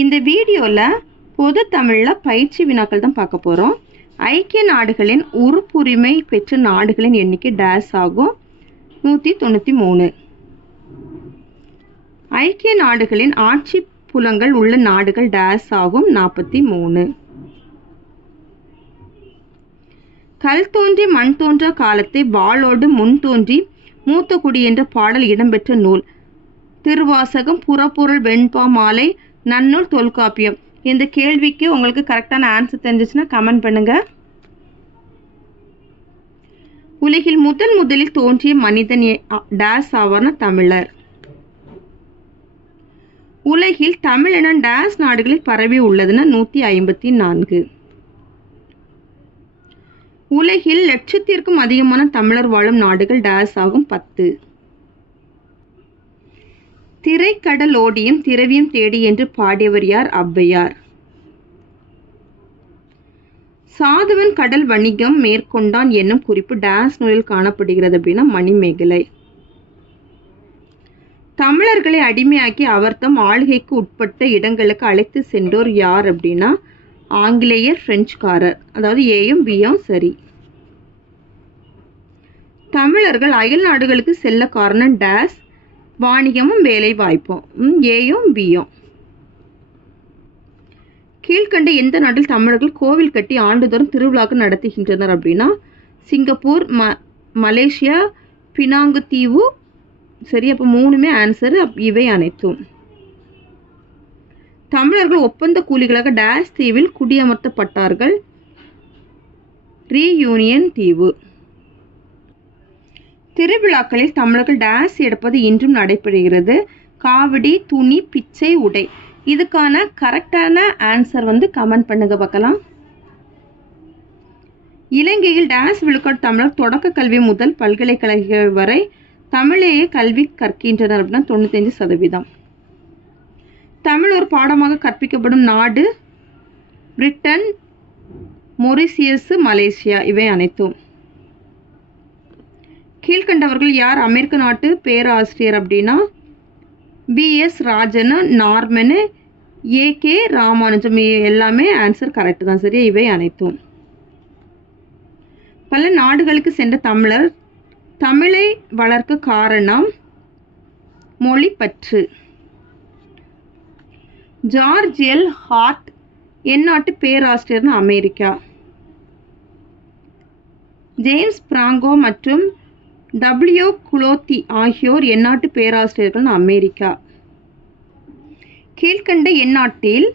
இந்த வீடியோவில் பொது தமிழில் பயிற்சி வினாக்கள் தான் பார்க்க போகிறோம். ஐக்கிய நாடுகளின் உறுப்புரிமை பெற்ற நாடுகளின் எண்ணிக்கை டேஸ் ஆகும் 193. ஐக்கிய நாடுகளின் ஆட்சி புலங்கள் உள்ள நாடுகள் டேஸ் ஆகும் 43. கல் தோன்றி மண் தோன்றா காலத்தை வாளோடு முன் தோன்றி மூத்த குடி என்ற பாடல் இடம்பெற்ற நூல். திருவாசகம், புறப்பொருள், வெண்பா மாலை, நன்னூல், தொல்காப்பியம். இந்த கேள்விக்கு உங்களுக்கு கரெக்டான ஆன்சர் தெரிஞ்சிச்சுன்னா கமெண்ட் பண்ணுங்க. உலகில் முதலில் தோன்றிய மனிதன் டேஸ் ஆவார்னா தமிழர். உலகில் தமிழினம் டேஸ் நாடுகளில் பரவி உள்ளதுன்னா 154. உலகில் லட்சத்திற்கும் அதிகமான தமிழர் வாழும் நாடுகள் டேஸ் ஆகும் 10. திரைக்கடல் ஓடியும் திரவியம் தேடி என்று பாடியவர் யார்? ஔவையார். சாதுவன் கடல் வணிகம் மேற்கொண்டான் என்னும் குறிப்பு டேஸ் நூலில் காணப்படுகிறது அப்படின்னா மணிமேகலை. தமிழர்களை அடிமையாக்கி அவர் தம் ஆளுகைக்கு உட்பட்ட இடங்களுக்கு அழைத்து சென்றோர் யார் அப்படின்னா ஆங்கிலேயர், பிரெஞ்சுக்காரர். அதாவது ஏயும் பியும் சரி. தமிழர்கள் அயல் நாடுகளுக்கு செல்ல காரணம் டேஸ், வாணிகமும் வேலை வாய்ப்பும். ஏயும் பியும். கீழ்கண்ட எந்த நாட்டில் தமிழர்கள் கோவில் கட்டி ஆண்டுதோறும் திருவிழாக்கள் நடத்துகின்றனர் அப்படின்னா சிங்கப்பூர், மலேசியா, பினாங்கு தீவு. சரி, அப்போ 3மே ஆன்சர். இவை அனைத்தும். தமிழர்கள் ஒப்பந்த கூலிகளாக டேஸ் தீவில் குடியமர்த்தப்பட்டார்கள். ரீயூனியன் தீவு. திருவிழாக்களில் தமிழர்கள் டேஸ் எடுப்பது இன்றும் நடைபெறுகிறது. காவடி, துணி, பிச்சை, உடை. இதுக்கான கரெக்டான ஆன்சர் கமெண்ட் பண்ணுங்க பார்க்கலாம். இலங்கையில் டேஸ் விழுக்காடு தமிழர் தொடக்க கல்வி முதல் பல்கலைக்கழக வரை தமிழையே கல்வி கற்கின்றனர் அப்படின்னா 95%. தமிழ் ஒரு பாடமாக கற்பிக்கப்படும் நாடு பிரிட்டன், மொரிசியஸ், மலேசியா. இவை அனைத்தும். கீழ்கண்டவர்கள் யார் அமெரிக்க நாட்டு பேராசிரியர் அப்படின்னா BS Rajan, Norman, AK Ramanujam. எல்லாமே ஆன்சர் கரெக்ட் தான். சரியா, இவை அனைத்தும். பல நாடுகளுக்கு சென்ற தமிழர் தமிழை வளர்க்க காரணம் மொழி பற்று. ஜார்ஜ் எல் ஹார்ட் எந்நாட்டு பேராசிரியர்னு அமெரிக்கா. ஜேம்ஸ் பிராங்கோ மற்றும் W. குலோத்தி ஆகியோர் எந்நாட்டு பேராசிரியர்கள் அமெரிக்கா. கீழ்கண்ட எந்நாட்டில்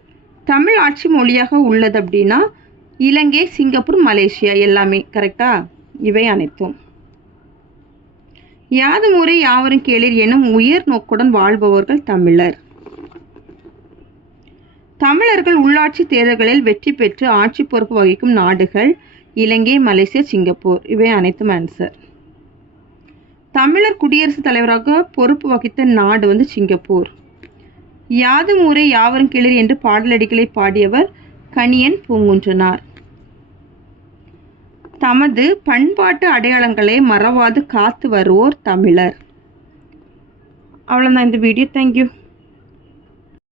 தமிழ் ஆட்சி மொழியாக உள்ளது அப்படின்னா இலங்கை, சிங்கப்பூர், மலேசியா. எல்லாமே கரெக்டா? இவை அனைத்தும். யாதும் ஊரே யாவரும் கேளீர் எனும் உயர் நோக்குடன் வாழ்பவர்கள் தமிழர். தமிழர்கள் உள்ளாட்சி தேர்தல்களில் வெற்றி பெற்று ஆட்சி பொறுப்பு வகிக்கும் நாடுகள் இலங்கை, மலேசியா, சிங்கப்பூர். இவை அனைத்தும் ஆன்சர். தமிழர் குடியரசுத் தலைவராக பொறுப்பு வகித்த நாடு சிங்கப்பூர். யாதும் ஊரே யாவரும் கேளீர் என்று பாடலடிகளை பாடியவர் கணியன் பூங்குன்றனார். தமது பண்பாட்டு அடையாளங்களை மறவாது காத்து வருவோர் தமிழர். அவ்வளோதான் இந்த வீடியோ. தேங்க்யூ.